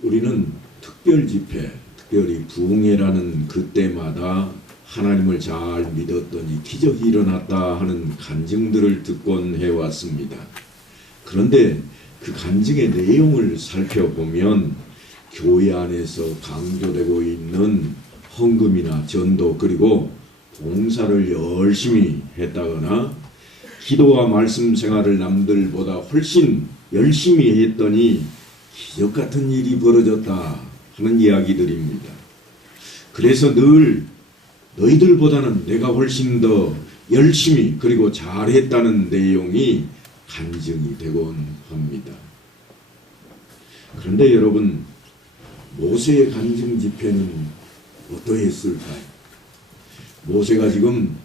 우리는 특별 집회, 특별히 부흥회라는 그때마다 하나님을 잘 믿었더니 기적이 일어났다 하는 간증들을 듣곤 해왔습니다. 그런데 그 간증의 내용을 살펴보면 교회 안에서 강조되고 있는 헌금이나 전도 그리고 봉사를 열심히 했다거나 기도와 말씀 생활을 남들보다 훨씬 열심히 했더니 기적 같은 일이 벌어졌다 하는 이야기들입니다. 그래서 늘 너희들보다는 내가 훨씬 더 열심히 그리고 잘했다는 내용이 간증이 되곤 합니다. 그런데 여러분, 모세의 간증 집회는 어떠했을까요? 모세가 지금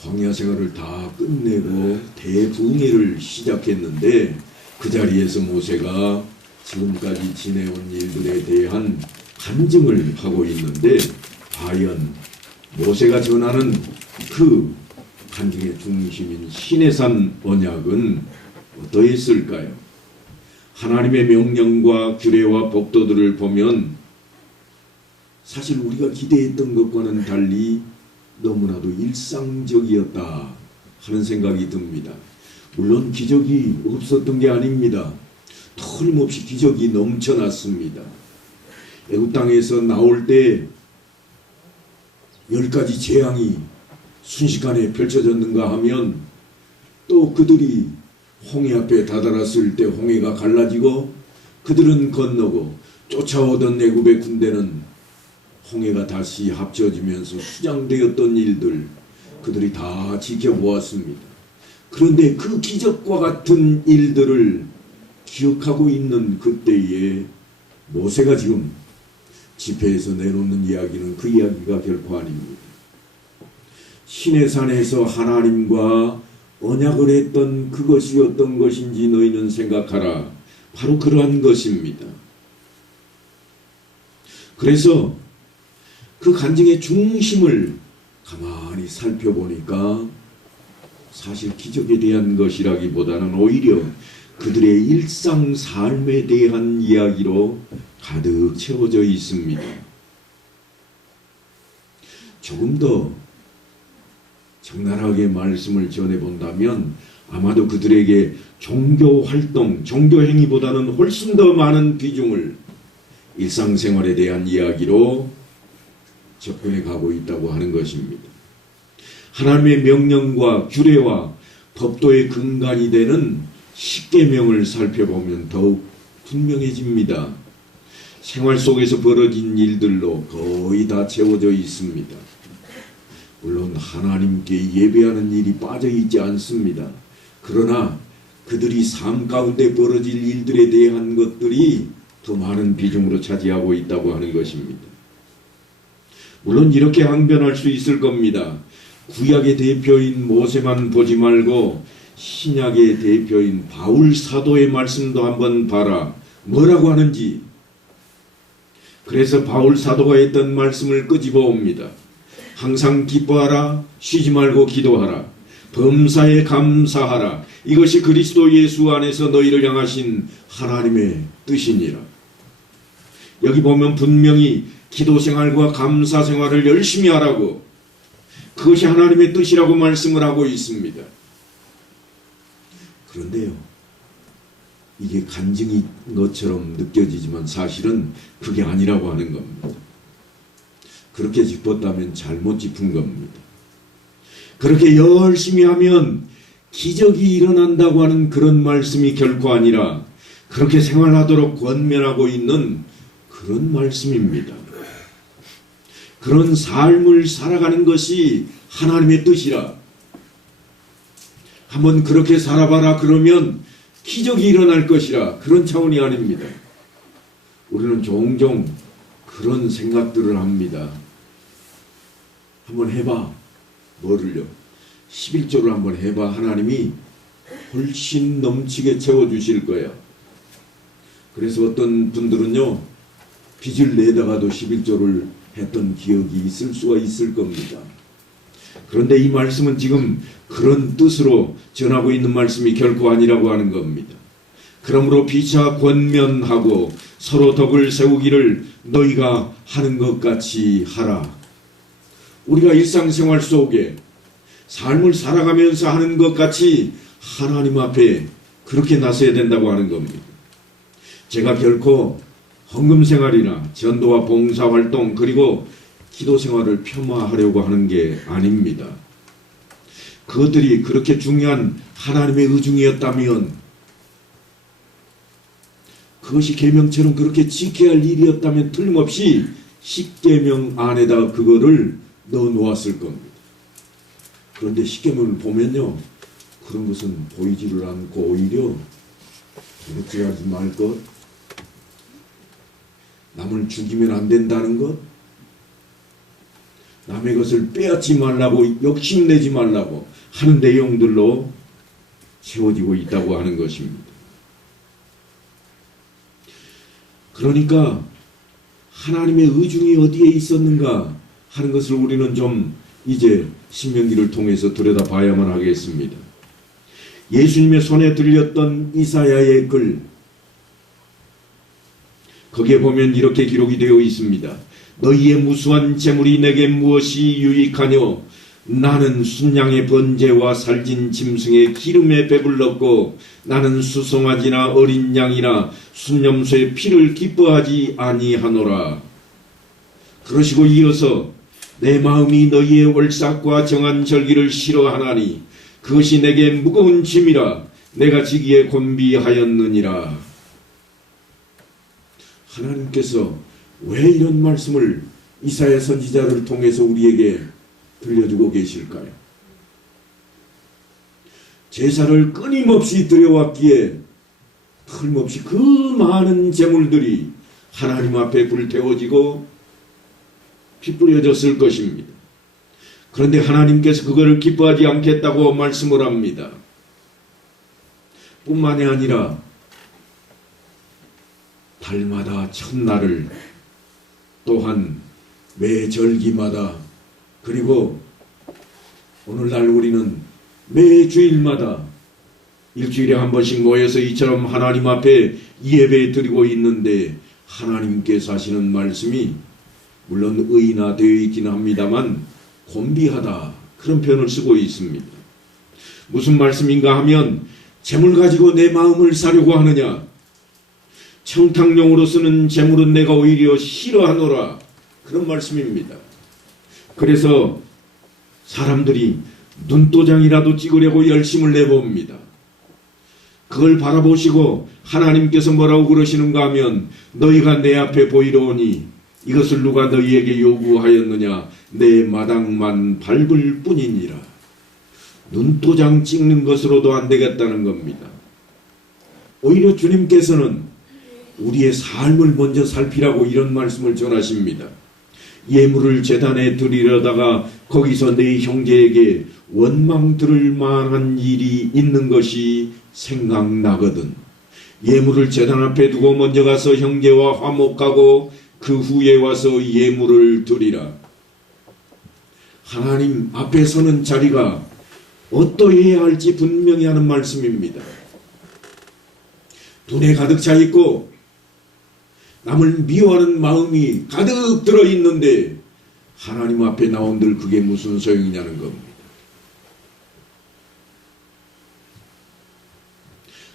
광야 생활을 다 끝내고 대부흥회를 시작했는데 그 자리에서 모세가 지금까지 지내온 일들에 대한 간증을 하고 있는데 과연 모세가 전하는 그 간증의 중심인 시내산 언약은 어떠했을까요? 하나님의 명령과 규례와 법도들을 보면 사실 우리가 기대했던 것과는 달리 너무나도 일상적이었다 하는 생각이 듭니다. 물론 기적이 없었던 게 아닙니다. 틀림없이 기적이 넘쳐났습니다. 애굽 땅에서 나올 때 10가지 재앙이 순식간에 펼쳐졌는가 하면 또 그들이 홍해 앞에 다다랐을 때 홍해가 갈라지고 그들은 건너고 쫓아오던 애굽의 군대는 홍해가 다시 합쳐지면서 수장되었던 일들 그들이 다 지켜보았습니다. 그런데 그 기적과 같은 일들을 기억하고 있는 그때에 모세가 지금 집회에서 내놓는 이야기는 그 이야기가 결코 아닙니다. 시내산에서 하나님과 언약을 했던 그것이 어떤 것인지 너희는 생각하라. 바로 그러한 것입니다. 그래서 그 간증의 중심을 가만히 살펴보니까 사실 기적에 대한 것이라기보다는 오히려 그들의 일상 삶에 대한 이야기로 가득 채워져 있습니다. 조금 더 적나라하게 말씀을 전해본다면 아마도 그들에게 종교활동, 종교행위보다는 훨씬 더 많은 비중을 일상생활에 대한 이야기로 접근해 가고 있다고 하는 것입니다. 하나님의 명령과 규례와 법도의 근간이 되는 십계명을 살펴보면 더욱 분명해집니다. 생활 속에서 벌어진 일들로 거의 다 채워져 있습니다. 물론 하나님께 예배하는 일이 빠져있지 않습니다. 그러나 그들이 삶 가운데 벌어질 일들에 대한 것들이 더 많은 비중으로 차지하고 있다고 하는 것입니다. 물론 이렇게 항변할 수 있을 겁니다. 구약의 대표인 모세만 보지 말고 신약의 대표인 바울 사도의 말씀도 한번 봐라. 뭐라고 하는지. 그래서 바울 사도가 했던 말씀을 끄집어 옵니다. 항상 기뻐하라. 쉬지 말고 기도하라. 범사에 감사하라. 이것이 그리스도 예수 안에서 너희를 향하신 하나님의 뜻이니라. 여기 보면 분명히 기도생활과 감사생활을 열심히 하라고 그것이 하나님의 뜻이라고 말씀을 하고 있습니다. 그런데요, 이게 간증인 것처럼 느껴지지만 사실은 그게 아니라고 하는 겁니다. 그렇게 짚었다면 잘못 짚은 겁니다. 그렇게 열심히 하면 기적이 일어난다고 하는 그런 말씀이 결코 아니라 그렇게 생활하도록 권면하고 있는 그런 말씀입니다. 그런 삶을 살아가는 것이 하나님의 뜻이라. 한번 그렇게 살아봐라 그러면 기적이 일어날 것이라. 그런 차원이 아닙니다. 우리는 종종 그런 생각들을 합니다. 한번 해봐. 뭐를요? 11조를 한번 해봐. 하나님이 훨씬 넘치게 채워주실 거야. 그래서 어떤 분들은요, 빚을 내다가도 11조를 했던 기억이 있을 수가 있을 겁니다. 그런데 이 말씀은 지금 그런 뜻으로 전하고 있는 말씀이 결코 아니라고 하는 겁니다. 그러므로 피차 권면하고 서로 덕을 세우기를 너희가 하는 것 같이 하라. 우리가 일상생활 속에 삶을 살아가면서 하는 것 같이 하나님 앞에 그렇게 나서야 된다고 하는 겁니다. 제가 결코 헌금생활이나 전도와 봉사활동 그리고 기도생활을 폄하하려고 하는 게 아닙니다. 그것들이 그렇게 중요한 하나님의 의중이었다면, 그것이 계명처럼 그렇게 지켜야 할 일이었다면 틀림없이 십계명 안에다 그거를 넣어놓았을 겁니다. 그런데 십계명을 보면요, 그런 것은 보이지를 않고 오히려 도둑질하지 말 것, 남을 죽이면 안 된다는 것, 남의 것을 빼앗지 말라고, 욕심내지 말라고 하는 내용들로 채워지고 있다고 하는 것입니다. 그러니까 하나님의 의중이 어디에 있었는가 하는 것을 우리는 좀 이제 신명기를 통해서 들여다봐야만 하겠습니다. 예수님의 손에 들렸던 이사야의 글, 거기에 보면 이렇게 기록이 되어 있습니다. 너희의 무수한 재물이 내게 무엇이 유익하뇨? 나는 순양의 번제와 살진 짐승의 기름에 배불렀고 나는 수송아지나 어린 양이나 순염소의 피를 기뻐하지 아니하노라. 그러시고 이어서 내 마음이 너희의 월삭과 정한 절기를 싫어하나니 그것이 내게 무거운 짐이라 내가 지기에 곤비하였느니라. 하나님께서 왜 이런 말씀을 이사야 선지자를 통해서 우리에게 들려주고 계실까요? 제사를 끊임없이 드려왔기에 틀림없이 그 많은 제물들이 하나님 앞에 불태워지고 피 뿌려졌을 것입니다. 그런데 하나님께서 그거를 기뻐하지 않겠다고 말씀을 합니다. 뿐만이 아니라 달마다 첫날을, 또한 매 절기마다, 그리고 오늘날 우리는 매 주일마다 일주일에 한 번씩 모여서 이처럼 하나님 앞에 예배 드리고 있는데 하나님께서 하시는 말씀이 물론 의인화되어 있긴 합니다만 곤비하다, 그런 표현을 쓰고 있습니다. 무슨 말씀인가 하면 재물 가지고 내 마음을 사려고 하느냐, 청탕용으로 쓰는 재물은 내가 오히려 싫어하노라, 그런 말씀입니다. 그래서 사람들이 눈도장이라도 찍으려고 열심을 내봅니다. 그걸 바라보시고 하나님께서 뭐라고 그러시는가 하면 너희가 내 앞에 보이러 오니 이것을 누가 너희에게 요구하였느냐, 내 마당만 밟을 뿐이니라. 눈도장 찍는 것으로도 안 되겠다는 겁니다. 오히려 주님께서는 우리의 삶을 먼저 살피라고 이런 말씀을 전하십니다. 예물을 제단에 드리려다가 거기서 내 형제에게 원망 들을 만한 일이 있는 것이 생각나거든. 예물을 제단 앞에 두고 먼저 가서 형제와 화목하고 그 후에 와서 예물을 드리라. 하나님 앞에 서는 자리가 어떠해야 할지 분명히 하는 말씀입니다. 분에 가득 차 있고 남을 미워하는 마음이 가득 들어있는데 하나님 앞에 나온들 그게 무슨 소용이냐는 겁니다.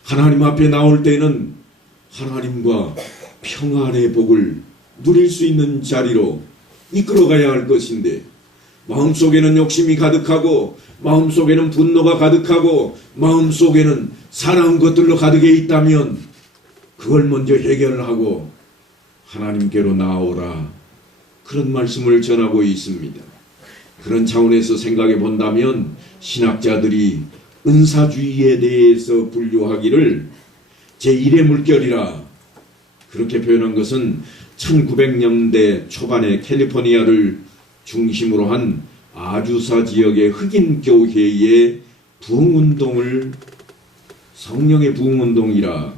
하나님 앞에 나올 때는 하나님과 평안의 복을 누릴 수 있는 자리로 이끌어가야 할 것인데 마음속에는 욕심이 가득하고 마음속에는 분노가 가득하고 마음속에는 사나운 것들로 가득해 있다면 그걸 먼저 해결하고 하나님께로 나오라, 그런 말씀을 전하고 있습니다. 그런 차원에서 생각해 본다면 신학자들이 은사주의에 대해서 분류하기를 제1의 물결이라 그렇게 표현한 것은 1900년대 초반에 캘리포니아를 중심으로 한 아주사 지역의 흑인 교회의 부흥운동을 성령의 부흥운동이라,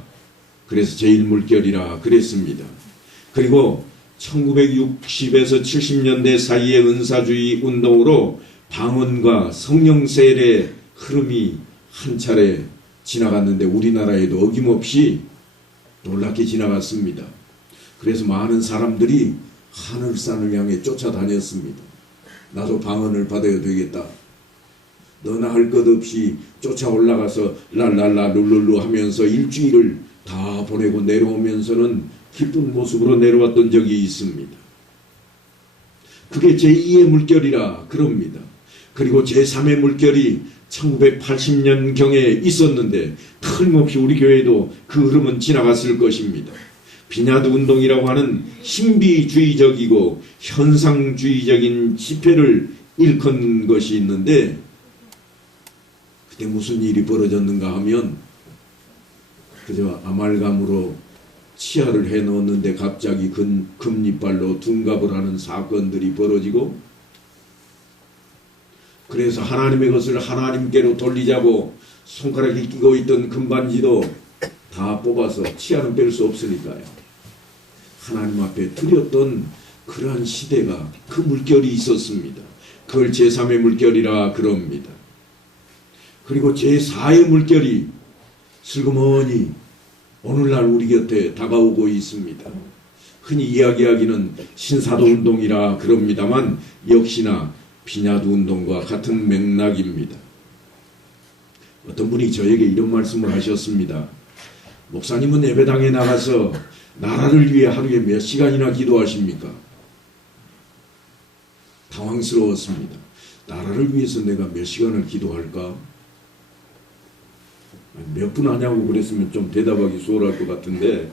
그래서 제1물결이라 그랬습니다. 그리고 1960에서 70년대 사이의 은사주의 운동으로 방언과 성령 세례의 흐름이 한 차례 지나갔는데 우리나라에도 어김없이 놀랍게 지나갔습니다. 그래서 많은 사람들이 하늘산을 향해 쫓아다녔습니다. 나도 방언을 받아야 되겠다. 너나 할 것 없이 쫓아 올라가서 랄랄라 룰룰루 하면서 일주일을 다 보내고 내려오면서는 기쁜 모습으로 내려왔던 적이 있습니다. 그게 제2의 물결이라 그럽니다. 그리고 제3의 물결이 1980년경에 있었는데 틀림없이 우리 교회도 그 흐름은 지나갔을 것입니다. 비냐드 운동이라고 하는 신비주의적이고 현상주의적인 집회를 일컫는 것이 있는데 그때 무슨 일이 벌어졌는가 하면 그저 아말감으로 치아를 해놓았는데 갑자기 금리빨로 둔갑을 하는 사건들이 벌어지고 그래서 하나님의 것을 하나님께로 돌리자고 손가락에 끼고 있던 금반지도 다 뽑아서 치아는 뺄 수 없으니까요. 하나님 앞에 드렸던 그러한 시대가 그 물결이 있었습니다. 그걸 제3의 물결이라 그럽니다. 그리고 제4의 물결이 슬그머니 오늘날 우리 곁에 다가오고 있습니다. 흔히 이야기하기는 신사도운동이라 그럽니다만 역시나 비냐드 운동과 같은 맥락입니다. 어떤 분이 저에게 이런 말씀을 하셨습니다. 목사님은 예배당에 나가서 나라를 위해 하루에 몇 시간이나 기도하십니까? 당황스러웠습니다. 나라를 위해서 내가 몇 시간을 기도할까? 몇 분 하냐고 그랬으면 좀 대답하기 수월할 것 같은데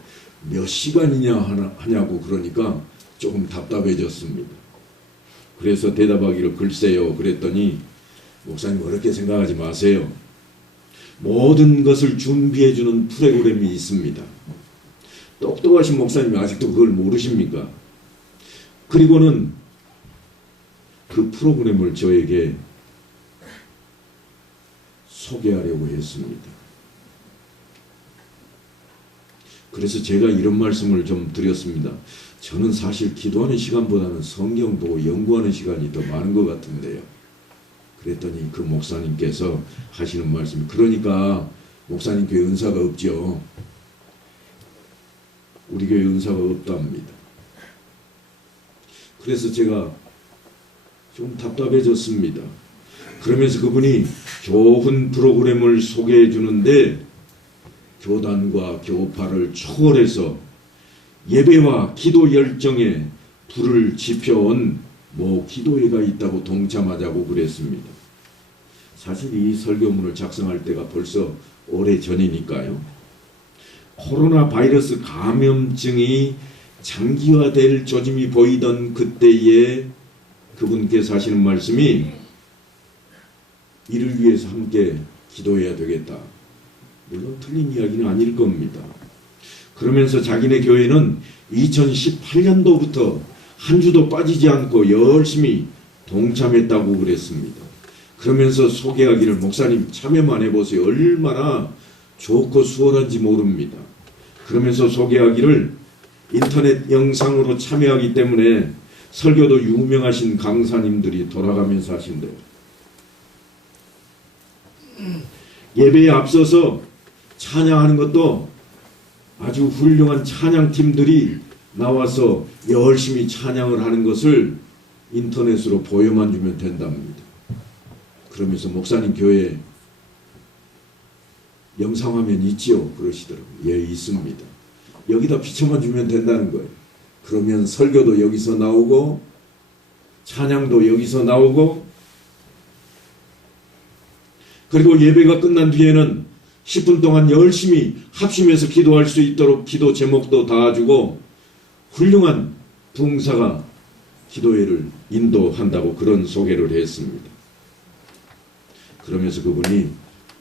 몇 시간이냐 하냐고 그러니까 조금 답답해졌습니다. 그래서 대답하기를 글쎄요 그랬더니 목사님 어렵게 생각하지 마세요. 모든 것을 준비해주는 프로그램이 있습니다. 똑똑하신 목사님이 아직도 그걸 모르십니까? 그리고는 그 프로그램을 저에게 소개하려고 했습니다. 그래서 제가 이런 말씀을 좀 드렸습니다. 저는 사실 기도하는 시간보다는 성경 보고 연구하는 시간이 더 많은 것 같은데요. 그랬더니 그 목사님께서 하시는 말씀이 그러니까 목사님 교회 은사가 없죠. 우리 교회 은사가 없답니다. 그래서 제가 좀 답답해졌습니다. 그러면서 그분이 좋은 프로그램을 소개해 주는데 교단과 교파를 초월해서 예배와 기도 열정에 불을 지펴온 기도회가 있다고 동참하자고 그랬습니다. 사실 이 설교문을 작성할 때가 벌써 오래 전이니까요. 코로나 바이러스 감염증이 장기화될 조짐이 보이던 그때에 그분께서 하시는 말씀이 이를 위해서 함께 기도해야 되겠다. 물론 틀린 이야기는 아닐 겁니다. 그러면서 자기네 교회는 2018년도부터 한 주도 빠지지 않고 열심히 동참했다고 그랬습니다. 그러면서 소개하기를 목사님 참여만 해보세요. 얼마나 좋고 수월한지 모릅니다. 그러면서 소개하기를 인터넷 영상으로 참여하기 때문에 설교도 유명하신 강사님들이 돌아가면서 하신대요. 예배에 앞서서 찬양하는 것도 아주 훌륭한 찬양팀들이 나와서 열심히 찬양을 하는 것을 인터넷으로 보여만 주면 된답니다. 그러면서 목사님 교회에 영상화면 있지요? 그러시더라고요. 예, 있습니다. 여기다 비춰만 주면 된다는 거예요. 그러면 설교도 여기서 나오고 찬양도 여기서 나오고 그리고 예배가 끝난 뒤에는 10분 동안 열심히 합심해서 기도할 수 있도록 기도 제목도 다 주고 훌륭한 부흥사가 기도회를 인도한다고 그런 소개를 했습니다. 그러면서 그분이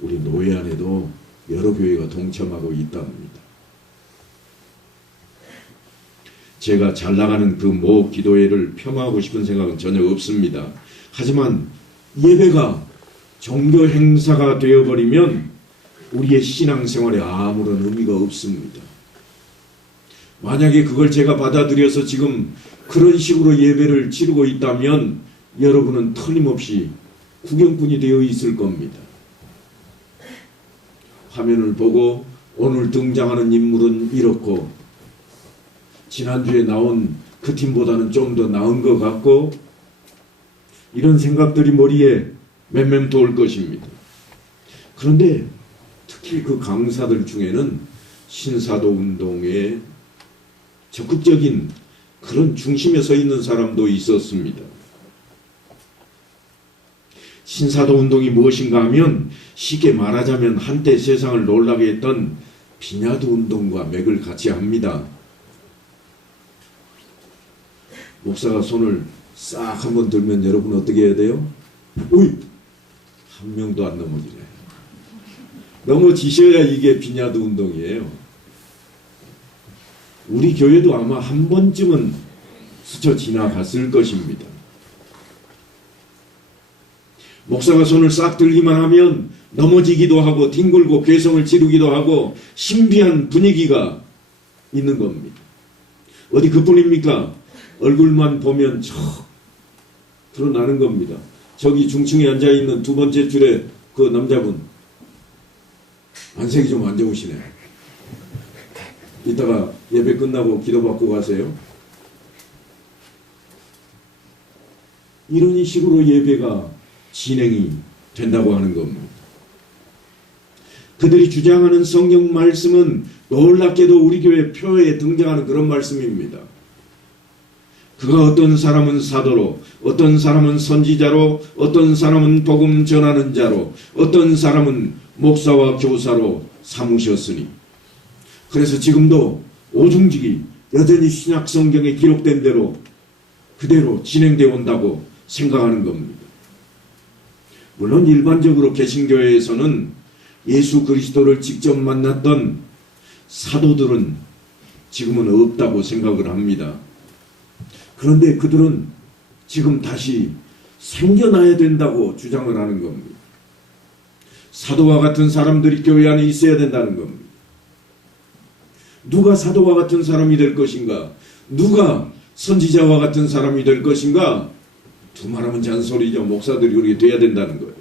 우리 노예 안에도 여러 교회가 동참하고 있답니다. 제가 잘 나가는 그 모 기도회를 폄하하고 싶은 생각은 전혀 없습니다. 하지만 예배가 종교 행사가 되어버리면 우리의 신앙생활에 아무런 의미가 없습니다. 만약에 그걸 제가 받아들여서 지금 그런 식으로 예배를 치르고 있다면 여러분은 틀림없이 구경꾼이 되어 있을 겁니다. 화면을 보고 오늘 등장하는 인물은 이렇고 지난주에 나온 그 팀보다는 좀 더 나은 것 같고 이런 생각들이 머리에 맴맴 돌 것입니다. 그런데 특히 그 강사들 중에는 신사도 운동의 적극적인 그런 중심에 서 있는 사람도 있었습니다. 신사도 운동이 무엇인가 하면 쉽게 말하자면 한때 세상을 놀라게 했던 비냐드 운동과 맥을 같이 합니다. 목사가 손을 싹 한번 들면 여러분 어떻게 해야 돼요? 오이! 한 명도 안 넘어지네. 넘어지셔야 이게 비냐드 운동이에요. 우리 교회도 아마 한 번쯤은 스쳐 지나갔을 것입니다. 목사가 손을 싹 들기만 하면 넘어지기도 하고 뒹굴고 괴성을 지르기도 하고 신비한 분위기가 있는 겁니다. 어디 그뿐입니까? 얼굴만 보면 척 드러나는 겁니다. 저기 중층에 앉아있는 두 번째 줄에 그 남자분 안색이 좀 안 좋으시네. 이따가 예배 끝나고 기도받고 가세요. 이런 식으로 예배가 진행이 된다고 하는 겁니다. 그들이 주장하는 성경 말씀은 놀랍게도 우리 교회 표에 등장하는 그런 말씀입니다. 그가 어떤 사람은 사도로, 어떤 사람은 선지자로, 어떤 사람은 복음 전하는 자로, 어떤 사람은 목사와 교사로 삼으셨으니. 그래서 지금도 오중직이 여전히 신약 성경에 기록된 대로 그대로 진행되어 온다고 생각하는 겁니다. 물론 일반적으로 개신교회에서는 예수 그리스도를 직접 만났던 사도들은 지금은 없다고 생각을 합니다. 그런데 그들은 지금 다시 생겨나야 된다고 주장을 하는 겁니다. 사도와 같은 사람들이 교회 안에 있어야 된다는 겁니다. 누가 사도와 같은 사람이 될 것인가? 누가 선지자와 같은 사람이 될 것인가? 두말하면 잔소리죠. 목사들이 그렇게 돼야 된다는 거예요.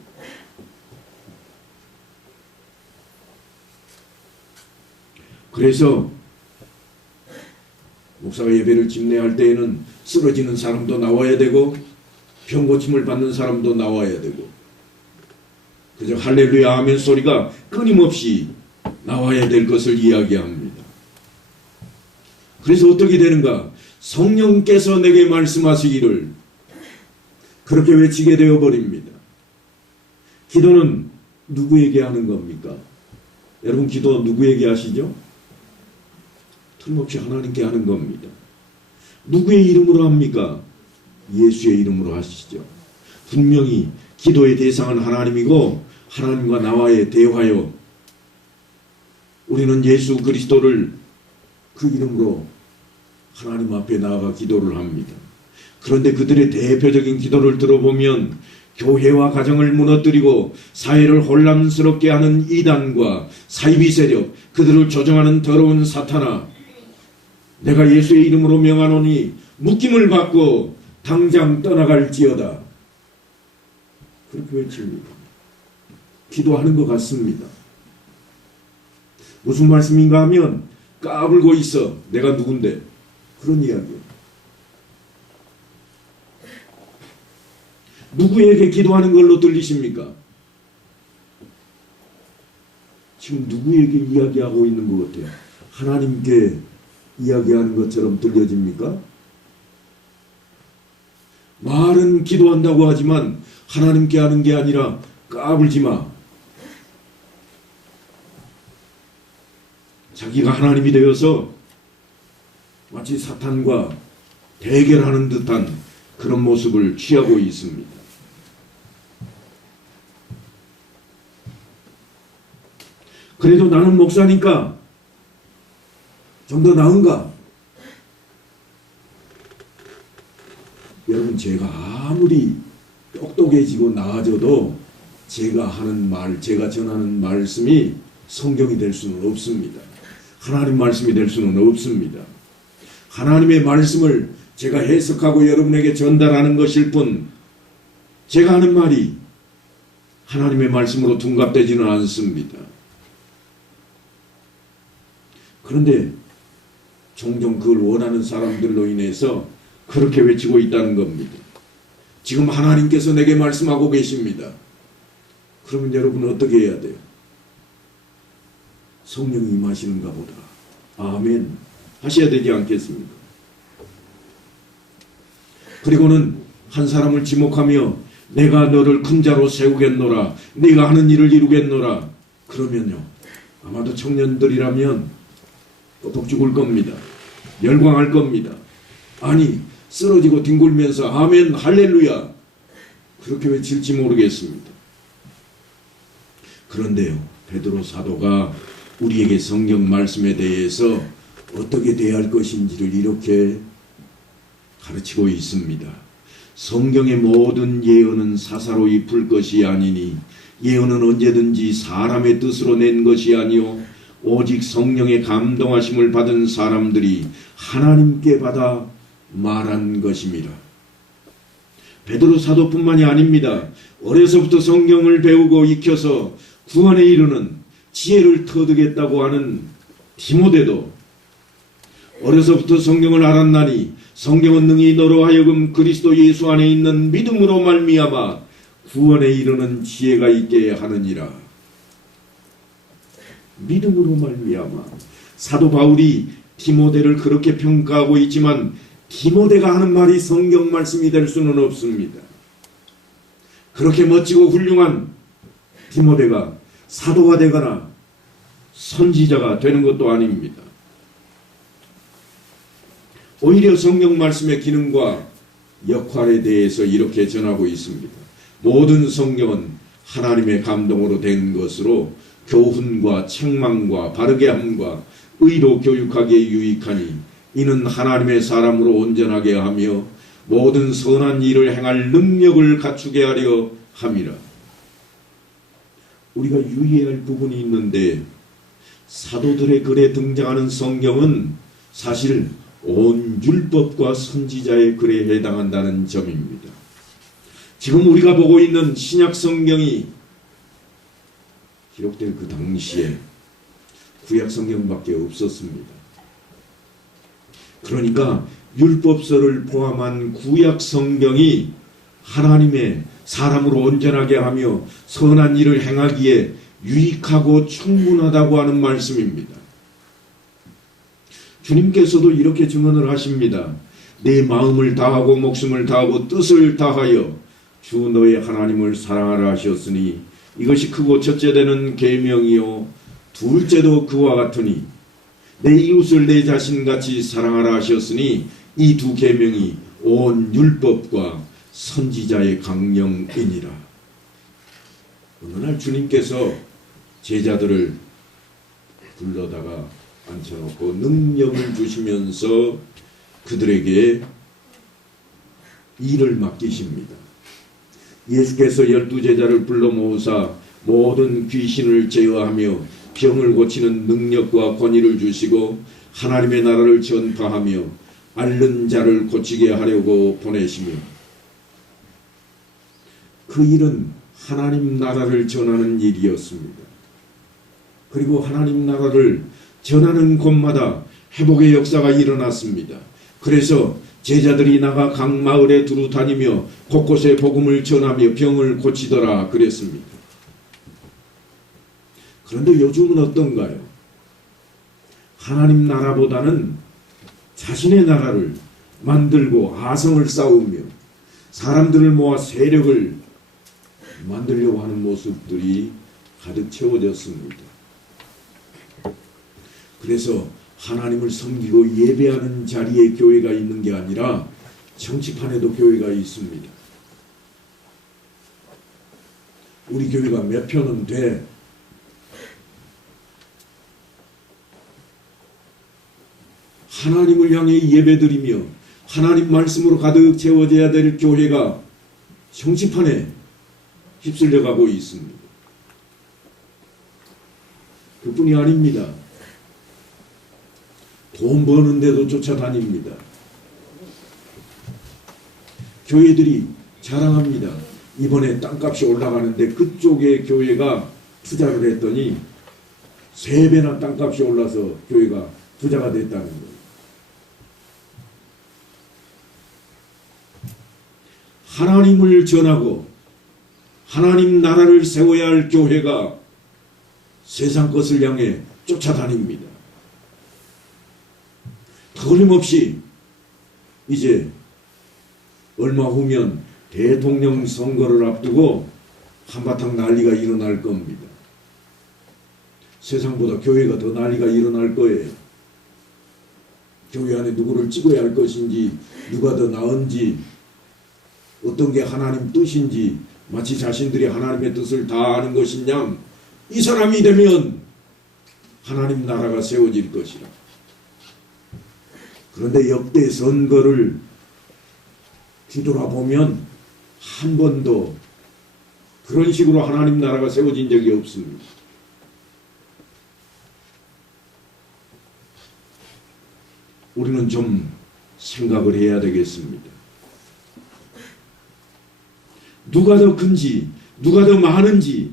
그래서 목사가 예배를 집례할 때에는 쓰러지는 사람도 나와야 되고 병 고침을 받는 사람도 나와야 되고 그저 할렐루야 아멘 소리가 끊임없이 나와야 될 것을 이야기합니다. 그래서 어떻게 되는가? 성령께서 내게 말씀하시기를 그렇게 외치게 되어버립니다. 기도는 누구에게 하는 겁니까? 여러분 기도 누구에게 하시죠? 틀림없이 하나님께 하는 겁니다. 누구의 이름으로 합니까? 예수의 이름으로 하시죠. 분명히 기도의 대상은 하나님이고 하나님과 나와의 대화요. 우리는 예수 그리스도를 그 이름으로 하나님 앞에 나아가 기도를 합니다. 그런데 그들의 대표적인 기도를 들어보면 교회와 가정을 무너뜨리고 사회를 혼란스럽게 하는 이단과 사이비 세력, 그들을 조종하는 더러운 사탄아, 내가 예수의 이름으로 명하노니 묶임을 받고 당장 떠나갈지어다. 그렇게 외칩니다. 기도하는 것 같습니다. 무슨 말씀인가 하면 까불고 있어. 내가 누군데? 그런 이야기예요. 누구에게 기도하는 걸로 들리십니까? 지금 누구에게 이야기하고 있는 것 같아요? 하나님께 이야기하는 것처럼 들려집니까? 말은 기도한다고 하지만 하나님께 하는 게 아니라 까불지 마. 자기가 하나님이 되어서 마치 사탄과 대결하는 듯한 그런 모습을 취하고 있습니다. 그래도 나는 목사니까 좀 더 나은가? 여러분 제가 아무리 똑똑해지고 나아져도 제가 하는 말, 제가 전하는 말씀이 성경이 될 수는 없습니다. 하나님 말씀이 될 수는 없습니다. 하나님의 말씀을 제가 해석하고 여러분에게 전달하는 것일 뿐 제가 하는 말이 하나님의 말씀으로 둔갑되지는 않습니다. 그런데 종종 그걸 원하는 사람들로 인해서 그렇게 외치고 있다는 겁니다. 지금 하나님께서 내게 말씀하고 계십니다. 그러면 여러분은 어떻게 해야 돼요? 성령이 임하시는가 보다. 아멘 하셔야 되지 않겠습니까? 그리고는 한 사람을 지목하며 내가 너를 큰 자로 세우겠노라, 네가 하는 일을 이루겠노라. 그러면요, 아마도 청년들이라면 또 죽을 겁니다. 열광할 겁니다. 아니, 쓰러지고 뒹굴면서 아멘 할렐루야 그렇게 외칠지 모르겠습니다. 그런데요, 베드로 사도가 우리에게 성경 말씀에 대해서 어떻게 대할 것인지를 이렇게 가르치고 있습니다. 성경의 모든 예언은 사사로이 풀 것이 아니니 예언은 언제든지 사람의 뜻으로 낸 것이 아니요 오직 성령의 감동하심을 받은 사람들이 하나님께 받아 말한 것입니다. 베드로 사도뿐만이 아닙니다. 어려서부터 성경을 배우고 익혀서 구원에 이르는 지혜를 터득했다고 하는 디모데도 어려서부터 성경을 알았나니 성경은 능히 너로 하여금 그리스도 예수 안에 있는 믿음으로 말미암아 구원에 이르는 지혜가 있게 하느니라. 믿음으로 말미암아. 사도 바울이 디모데를 그렇게 평가하고 있지만 디모데가 하는 말이 성경 말씀이 될 수는 없습니다. 그렇게 멋지고 훌륭한 디모데가 사도가 되거나 선지자가 되는 것도 아닙니다. 오히려 성경 말씀의 기능과 역할에 대해서 이렇게 전하고 있습니다. 모든 성경은 하나님의 감동으로 된 것으로 교훈과 책망과 바르게 함과 의로 교육하기에 유익하니 이는 하나님의 사람으로 온전하게 하며 모든 선한 일을 행할 능력을 갖추게 하려 함이라. 우리가 유의해야 할 부분이 있는데 사도들의 글에 등장하는 성경은 사실 온 율법과 선지자의 글에 해당한다는 점입니다. 지금 우리가 보고 있는 신약 성경이 기록된 그 당시에 구약 성경밖에 없었습니다. 그러니까 율법서를 포함한 구약 성경이 하나님의 사람으로 온전하게 하며 선한 일을 행하기에 유익하고 충분하다고 하는 말씀입니다. 주님께서도 이렇게 증언을 하십니다. 내 마음을 다하고 목숨을 다하고 뜻을 다하여 주 너의 하나님을 사랑하라 하셨으니 이것이 크고 첫째 되는 계명이요 둘째도 그와 같으니 내 이웃을 내 자신같이 사랑하라 하셨으니 이 두 계명이 온 율법과 선지자의 강령이니라. 어느 날 주님께서 제자들을 불러다가 앉혀놓고 능력을 주시면서 그들에게 일을 맡기십니다. 예수께서 12제자를 불러 모으사 모든 귀신을 제어하며 병을 고치는 능력과 권위를 주시고 하나님의 나라를 전파하며 앓는 자를 고치게 하려고 보내시며 그 일은 하나님 나라를 전하는 일이었습니다. 그리고 하나님 나라를 전하는 곳마다 회복의 역사가 일어났습니다. 그래서 제자들이 나가 각 마을에 두루 다니며 곳곳에 복음을 전하며 병을 고치더라 그랬습니다. 그런데 요즘은 어떤가요? 하나님 나라보다는 자신의 나라를 만들고 아성을 쌓으며 사람들을 모아 세력을 만들려고 하는 모습들이 가득 채워졌습니다. 그래서 하나님을 섬기고 예배하는 자리에 교회가 있는 게 아니라 정치판에도 교회가 있습니다. 우리 교회가 몇 표는 돼. 하나님을 향해 예배드리며 하나님 말씀으로 가득 채워져야 될 교회가 정치판에 휩쓸려가고 있습니다. 그뿐이 아닙니다. 돈 버는데도 쫓아다닙니다. 교회들이 자랑합니다. 이번에 땅값이 올라가는데 그쪽에 교회가 투자를 했더니 3배나 땅값이 올라서 교회가 부자가 됐다는 거예요. 하나님을 전하고 하나님 나라를 세워야 할 교회가 세상 것을 향해 쫓아다닙니다. 틀림없이 이제 얼마 후면 대통령 선거를 앞두고 한바탕 난리가 일어날 겁니다. 세상보다 교회가 더 난리가 일어날 거예요. 교회 안에 누구를 찍어야 할 것인지, 누가 더 나은지, 어떤 게 하나님 뜻인지, 마치 자신들이 하나님의 뜻을 다 아는 것이냐, 이 사람이 되면 하나님 나라가 세워질 것이라. 그런데 역대 선거를 뒤돌아보면 한 번도 그런 식으로 하나님 나라가 세워진 적이 없습니다. 우리는 좀 생각을 해야 되겠습니다. 누가 더 큰지, 누가 더 많은지,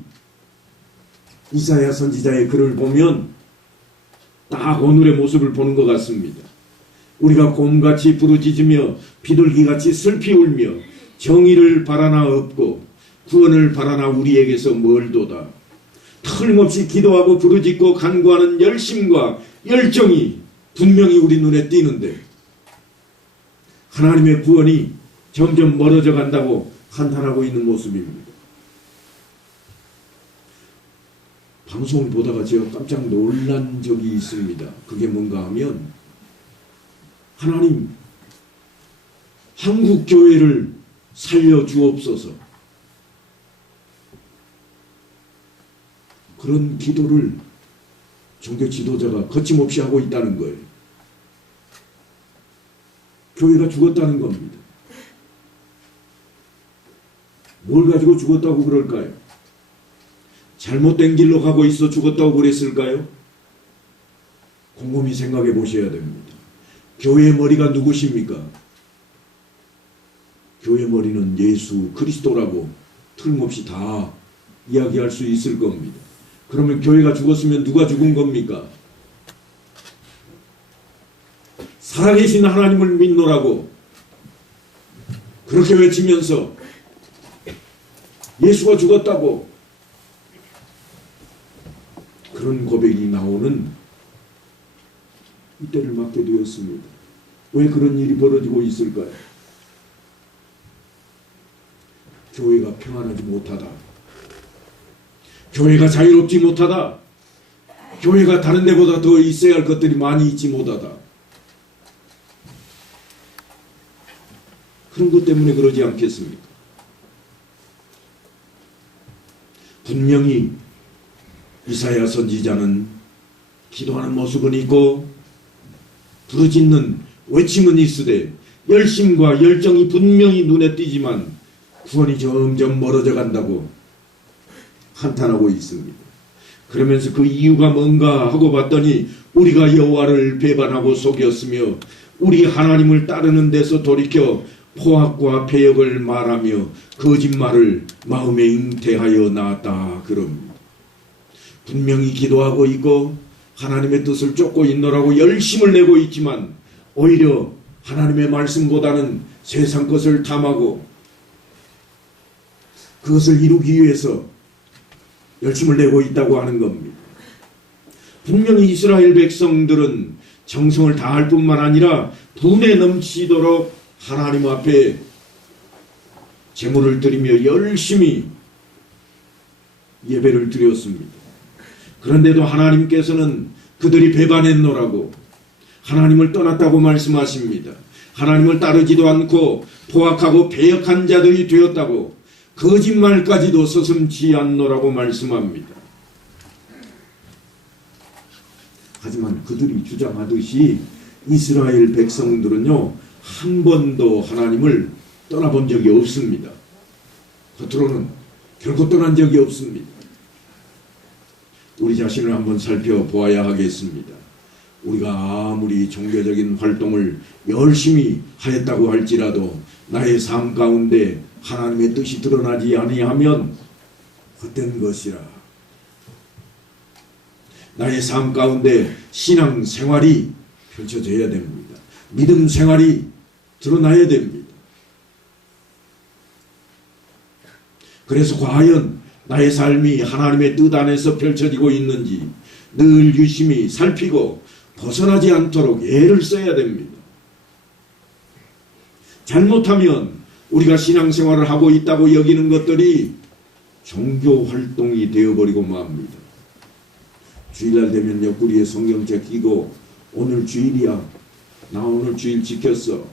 이사야 선지자의 글을 보면 딱 오늘의 모습을 보는 것 같습니다. 우리가 곰같이 부르짖으며 비둘기같이 슬피 울며 정의를 바라나 없고 구원을 바라나 우리에게서 멀도다. 틀림없이 기도하고 부르짖고 간구하는 열심과 열정이 분명히 우리 눈에 띄는데 하나님의 구원이 점점 멀어져 간다고 한탄하고 있는 모습입니다. 방송을 보다가 제가 깜짝 놀란 적이 있습니다. 그게 뭔가 하면 하나님 한국교회를 살려주옵소서, 그런 기도를 종교 지도자가 거침없이 하고 있다는 거예요. 교회가 죽었다는 겁니다. 뭘 가지고 죽었다고 그럴까요? 잘못된 길로 가고 있어 죽었다고 그랬을까요? 곰곰이 생각해 보셔야 됩니다. 교회의 머리가 누구십니까? 교회의 머리는 예수 그리스도라고 틀림없이 다 이야기할 수 있을 겁니다. 그러면 교회가 죽었으면 누가 죽은 겁니까? 살아계신 하나님을 믿노라고 그렇게 외치면서 예수가 죽었다고 그런 고백이 나오는 이때를 맞게 되었습니다. 왜 그런 일이 벌어지고 있을까요? 교회가 평안하지 못하다. 교회가 자유롭지 못하다. 교회가 다른 데보다 더 있어야 할 것들이 많이 있지 못하다. 그런 것 때문에 그러지 않겠습니까? 분명히 이사야 선지자는 기도하는 모습은 있고 부르짖는 외침은 있으되 열심과 열정이 분명히 눈에 띄지만 구원이 점점 멀어져 간다고 한탄하고 있습니다. 그러면서 그 이유가 뭔가 하고 봤더니 우리가 여호와를 배반하고 속였으며 우리 하나님을 따르는 데서 돌이켜 포악과 패역을 말하며 거짓말을 마음에 잉태하여 나았다 그럽니다. 분명히 기도하고 있고 하나님의 뜻을 쫓고 있노라고 열심을 내고 있지만 오히려 하나님의 말씀보다는 세상 것을 탐하고 그것을 이루기 위해서 열심을 내고 있다고 하는 겁니다. 분명히 이스라엘 백성들은 정성을 다할 뿐만 아니라 분에 넘치도록 하나님 앞에 제물을 드리며 열심히 예배를 드렸습니다. 그런데도 하나님께서는 그들이 배반했노라고 하나님을 떠났다고 말씀하십니다. 하나님을 따르지도 않고 포악하고 패역한 자들이 되었다고 거짓말까지도 서슴지 않노라고 말씀합니다. 하지만 그들이 주장하듯이 이스라엘 백성들은요 한 번도 하나님을 떠나본 적이 없습니다. 겉으로는 결코 떠난 적이 없습니다. 우리 자신을 한번 살펴보아야 하겠습니다. 우리가 아무리 종교적인 활동을 열심히 하였다고 할지라도 나의 삶 가운데 하나님의 뜻이 드러나지 아니하면 헛된 것이라. 나의 삶 가운데 신앙 생활이 펼쳐져야 됩니다. 믿음 생활이 드러나야 됩니다. 그래서 과연 나의 삶이 하나님의 뜻 안에서 펼쳐지고 있는지 늘 유심히 살피고 벗어나지 않도록 애를 써야 됩니다. 잘못하면 우리가 신앙생활을 하고 있다고 여기는 것들이 종교활동이 되어버리고 맙니다. 주일날 되면 옆구리에 성경책 끼고 오늘 주일이야. 나 오늘 주일 지켰어.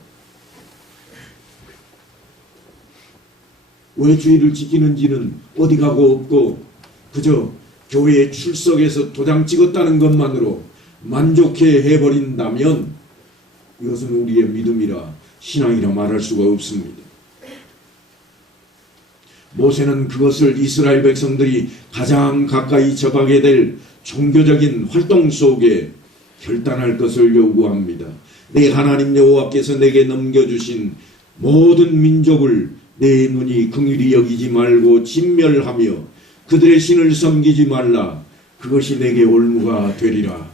왜 주일을 지키는지는 어디 가고 없고 그저 교회에 출석해서 도장 찍었다는 것만으로 만족해 해버린다면 이것은 우리의 믿음이라 신앙이라 말할 수가 없습니다. 모세는 그것을 이스라엘 백성들이 가장 가까이 접하게 될 종교적인 활동 속에 결단할 것을 요구합니다. 내 하나님 여호와께서 내게 넘겨주신 모든 민족을 내 눈이 긍휼히 여기지 말고 진멸하며 그들의 신을 섬기지 말라. 그것이 내게 올무가 되리라.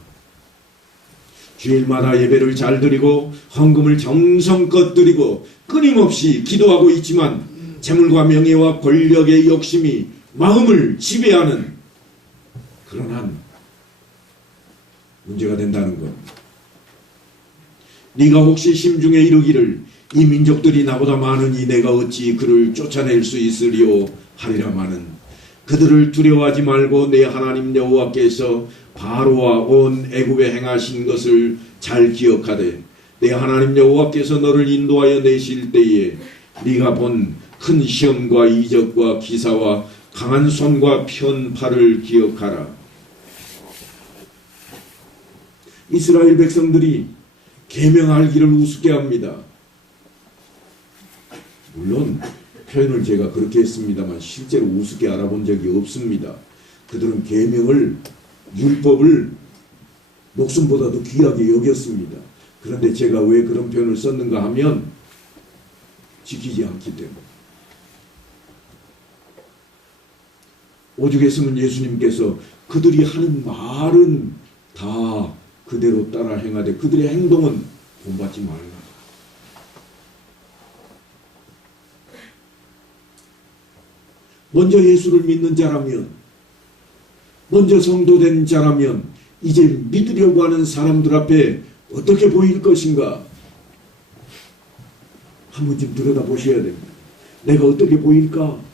주일마다 예배를 잘 드리고 헌금을 정성껏 드리고 끊임없이 기도하고 있지만 재물과 명예와 권력의 욕심이 마음을 지배하는 그런 한 문제가 된다는 것. 네가 혹시 심중에 이르기를 이 민족들이 나보다 많으니 내가 어찌 그를 쫓아낼 수 있으리요 하리라마는 그들을 두려워하지 말고 내 하나님 여호와께서 바로와 온 애굽에 행하신 것을 잘 기억하되 내 하나님 여호와께서 너를 인도하여 내실 때에 네가 본 큰 시험과 이적과 기사와 강한 손과 편팔을 기억하라. 이스라엘 백성들이 계명할 길을 우습게 합니다. 물론 표현을 제가 그렇게 했습니다만 실제로 우습게 알아본 적이 없습니다. 그들은 계명을 율법을 목숨보다도 귀하게 여겼습니다. 그런데 제가 왜 그런 표현을 썼는가 하면 지키지 않기 때문에. 오죽 했으면 예수님께서 그들이 하는 말은 다 그대로 따라 행하되 그들의 행동은 본받지 말라. 먼저 예수를 믿는 자라면, 먼저 성도된 자라면 이제 믿으려고 하는 사람들 앞에 어떻게 보일 것인가 한 번쯤 들여다보셔야 됩니다. 내가 어떻게 보일까?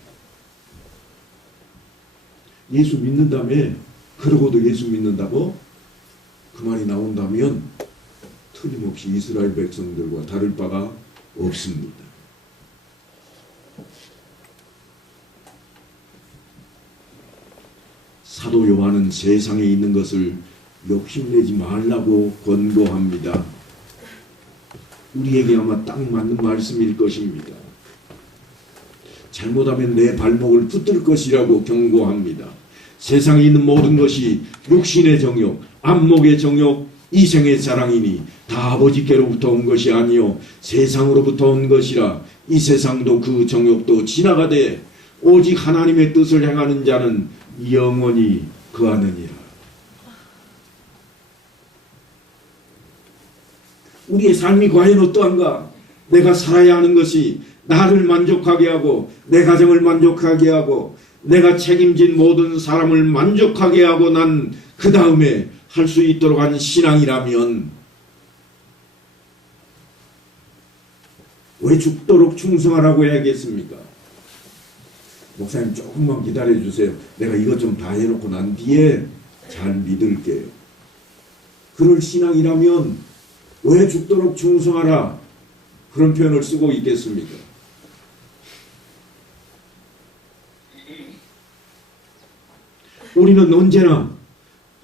예수 믿는다며 그러고도 예수 믿는다고 그 말이 나온다면 틀림없이 이스라엘 백성들과 다를 바가 없습니다. 사도 요한은 세상에 있는 것을 욕심내지 말라고 권고합니다. 우리에게 아마 딱 맞는 말씀일 것입니다. 잘못하면 내 발목을 붙들 것이라고 경고합니다. 세상에 있는 모든 것이 육신의 정욕, 안목의 정욕, 이생의 자랑이니 다 아버지께로부터 온 것이 아니요 세상으로부터 온 것이라. 이 세상도 그 정욕도 지나가되 오직 하나님의 뜻을 행하는 자는 영원히 거하느니라. 우리의 삶이 과연 어떠한가? 내가 살아야 하는 것이 나를 만족하게 하고 내 가정을 만족하게 하고 내가 책임진 모든 사람을 만족하게 하고 난 그 다음에 할 수 있도록 한 신앙이라면 왜 죽도록 충성하라고 해야겠습니까? 목사님 조금만 기다려주세요. 내가 이것 좀 다 해놓고 난 뒤에 잘 믿을게요. 그럴 신앙이라면 왜 죽도록 충성하라 그런 표현을 쓰고 있겠습니까? 우리는 언제나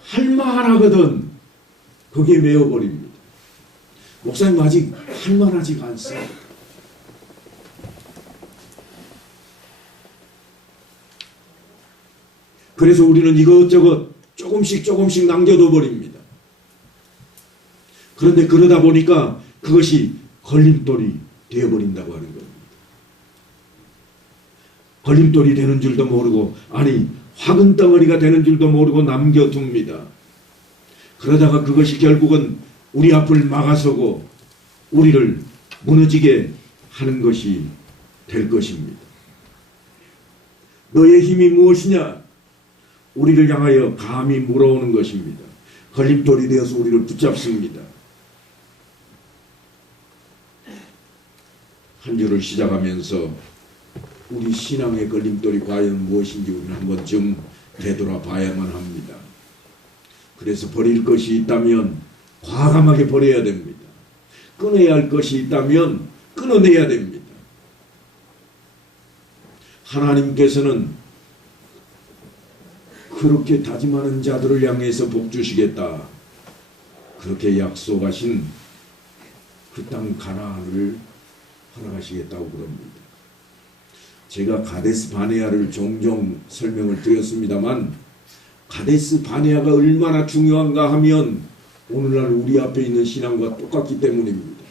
할만하거든 거기에 매어버립니다. 목사님 아직 할만하지가 않습니다. 그래서 우리는 이것저것 조금씩 남겨둬 버립니다. 그런데 그러다 보니까 그것이 걸림돌이 되어버린다고 하는 겁니다. 걸림돌이 되는 줄도 모르고, 아니 화근덩어리가 되는 줄도 모르고 남겨둡니다. 그러다가 그것이 결국은 우리 앞을 막아서고 우리를 무너지게 하는 것이 될 것입니다. 너의 힘이 무엇이냐? 우리를 향하여 감히 물어오는 것입니다. 걸림돌이 되어서 우리를 붙잡습니다. 한 주를 시작하면서 우리 신앙의 걸림돌이 과연 무엇인지 우리는 한 번쯤 되돌아봐야만 합니다. 그래서 버릴 것이 있다면 과감하게 버려야 됩니다. 끊어야 할 것이 있다면 끊어내야 됩니다. 하나님께서는 그렇게 다짐하는 자들을 향해서 복 주시겠다. 그렇게 약속하신 그 땅 가나안을 허락하시겠다고 그럽니다. 제가 가데스 바네아를 종종 설명을 드렸습니다만 가데스 바네아가 얼마나 중요한가 하면 오늘날 우리 앞에 있는 신앙과 똑같기 때문입니다.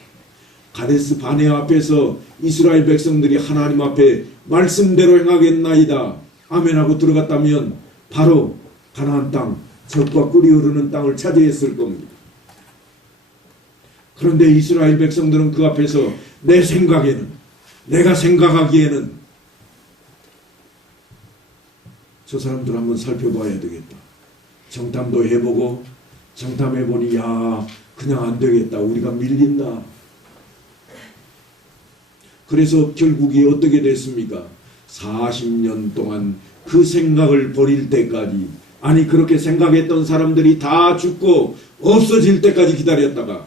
가데스 바네아 앞에서 이스라엘 백성들이 하나님 앞에 말씀대로 행하겠나이다 아멘하고 들어갔다면 바로 가나안 땅, 젖과 꿀이 흐르는 땅을 차지했을 겁니다. 그런데 이스라엘 백성들은 그 앞에서 내 생각에는, 내가 생각하기에는 저 사람들 한번 살펴봐야 되겠다. 정탐도 해보고 정탐해보니 야 그냥 안 되겠다. 우리가 밀린다. 그래서 결국이 어떻게 됐습니까? 40년 동안 그 생각을 버릴 때까지, 아니 그렇게 생각했던 사람들이 다 죽고 없어질 때까지 기다렸다가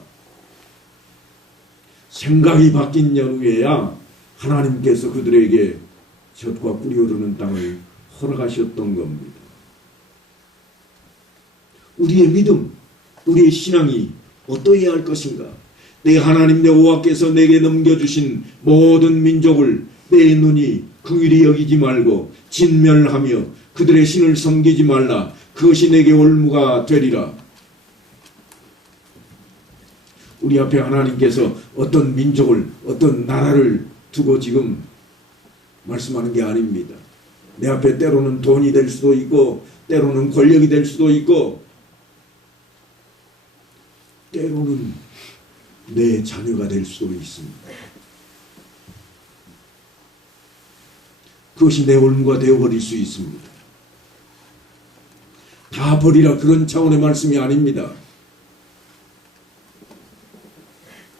생각이 바뀐 연후에야 하나님께서 그들에게 젖과 꿀이 흐르는 땅을 허락하셨던 겁니다. 우리의 믿음, 우리의 신앙이 어떠해야 할 것인가? 내 하나님 여호와께서 내게 넘겨주신 모든 민족을 내 눈이 긍휼히 여기지 말고 진멸하며 그들의 신을 섬기지 말라. 그것이 내게 올무가 되리라. 우리 앞에 하나님께서 어떤 민족을, 어떤 나라를 두고 지금 말씀하는 게 아닙니다. 내 앞에 때로는 돈이 될 수도 있고 때로는 권력이 될 수도 있고 때로는 내 자녀가 될 수도 있습니다. 그것이 내 올무가 되어버릴 수 있습니다. 다 버리라 그런 차원의 말씀이 아닙니다.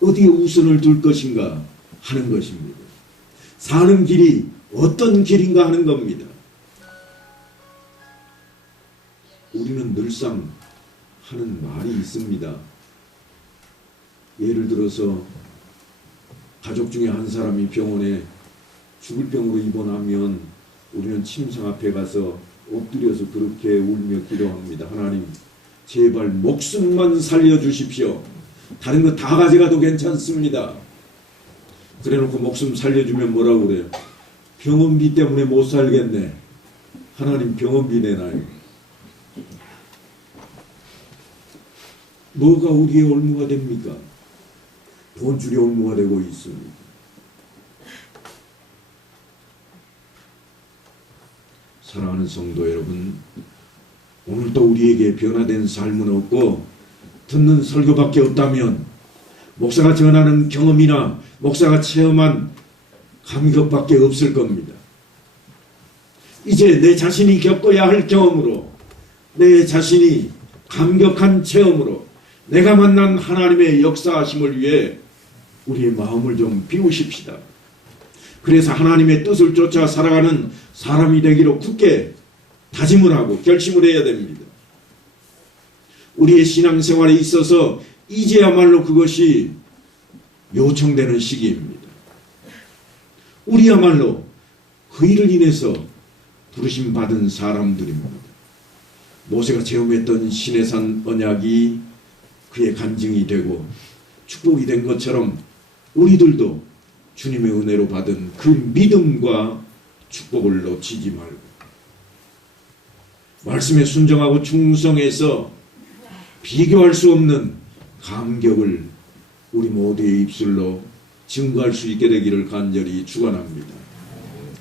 어디에 우선을 둘 것인가 하는 것입니다. 사는 길이 어떤 길인가 하는 겁니다. 우리는 늘상 하는 말이 있습니다. 예를 들어서 가족 중에 한 사람이 병원에 죽을 병으로 입원하면 우리는 침상 앞에 가서 엎드려서 그렇게 울며 기도합니다. 하나님 제발 목숨만 살려주십시오. 다른 거 다 가져가도 괜찮습니다. 그래놓고 목숨 살려주면 뭐라고 그래요? 병원비 때문에 못 살겠네. 하나님 병원비 내놔요. 뭐가 우리의 올무가 됩니까? 돈줄이 올무가 되고 있습니다. 사랑하는 성도 여러분, 오늘도 우리에게 변화된 삶은 없고 듣는 설교밖에 없다면 목사가 전하는 경험이나 목사가 체험한 감격밖에 없을 겁니다. 이제 내 자신이 겪어야 할 경험으로, 내 자신이 감격한 체험으로 내가 만난 하나님의 역사하심을 위해 우리의 마음을 좀 비우십시다. 그래서 하나님의 뜻을 쫓아 살아가는 사람이 되기로 굳게 다짐을 하고 결심을 해야 됩니다. 우리의 신앙생활에 있어서 이제야말로 그것이 요청되는 시기입니다. 우리야말로 그 일을 인해서 부르심 받은 사람들입니다. 모세가 체험했던 시내산 언약이 그의 간증이 되고 축복이 된 것처럼 우리들도 주님의 은혜로 받은 그 믿음과 축복을 놓치지 말고 말씀에 순종하고 충성해서 비교할 수 없는 감격을 우리 모두의 입술로 증거할 수 있게 되기를 간절히 축원합니다.